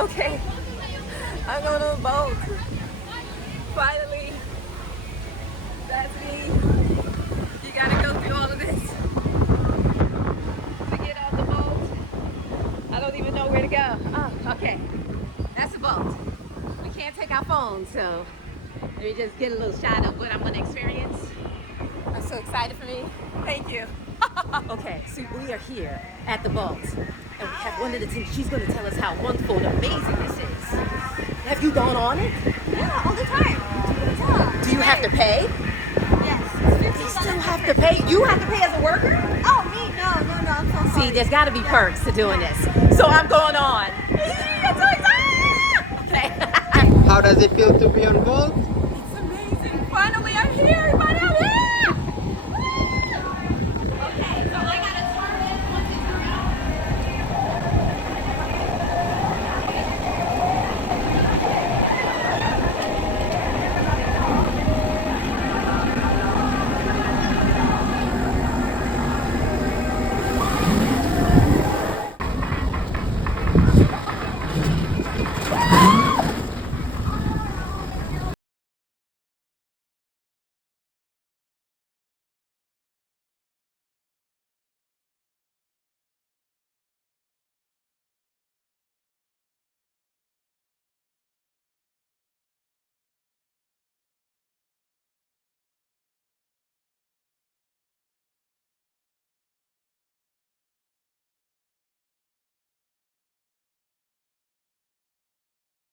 Okay, I'm going on a boat. Finally, that's me. You gotta go through all of this to get on the boat. I don't even know where to go. Oh, okay, that's the boat. We can't take our phones, so let me just get a little shot of what I'm gonna experience. I'm so excited for me. Thank you. Okay, so we are here at the boat, and we have one of the teams. She's going to tell us how wonderful and amazing this is. Have you gone on it? Yeah, all the time. Do you have to pay? Yes. You still have to pay? You have to pay as a worker? Oh, me? No, I'm so sorry. See, there's got to be perks to doing this. So I'm going on. I'm so excited! Okay. How does it feel to be on board? It's amazing. Finally, I'm here. Finally.